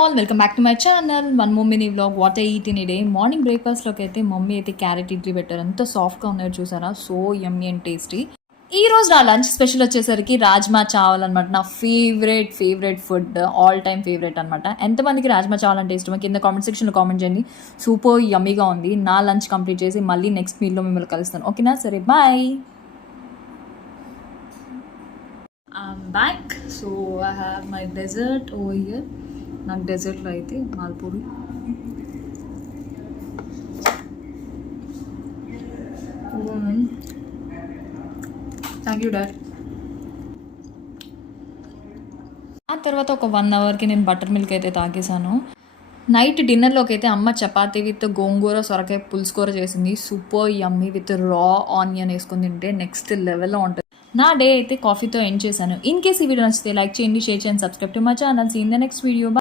All welcome back to my channel one more mini vlog what I eat in a day. Morning బ్రేక్ఫాస్ట్లోకి అయితే mummy అయితే carrot idli పెట్టారు. ఎంత సాఫ్ట్గా ఉన్నాయో చూసారా, సో యమ్మీ అండ్ టేస్టీ. ఈ రోజు నా లంచ్ స్పెషల్ వచ్చేసరికి రాజ్మా చావల్ అనమాట. నా favourite food, all time favourite అనమాట. ఎంతమందికి రాజ్మా చావల్ అంటే ఇష్టమో కింద కామెంట్ సెక్షన్లో కామెంట్ చేయండి. సూపర్ యమ్మీగా ఉంది. నా లంచ్ కంప్లీట్ చేసి మళ్ళీ నెక్స్ట్ మీల్లో మిమ్మల్ని కలుస్తాను. ఓకేనా, సరే bye. I'm back. So I have my dessert over here. నాకు డెజర్ట్లో అయితే మాల్పూరి, థ్యాంక్ యూ డాడ్. ఆ తర్వాత ఒక 1 అవర్కి నేను బటర్ మిల్క్ అయితే తాగేసాను. నైట్ డిన్నర్లోకి అయితే అమ్మ చపాతీ విత్ గోంగూర సొరకాయ పులుసుకూర చేసింది. Super yummy with raw onion వేసుకొని తింటే నెక్స్ట్ లెవెల్లో ఉంటుంది. నా డే అయితే కాఫీతో ఎండ్ చేశాను. ఇన్ కేస్ ఈ వీడియో నచ్చితే లైక్ చేయండి, షేర్ చేయండి, subscribe to my channel. See in the next video.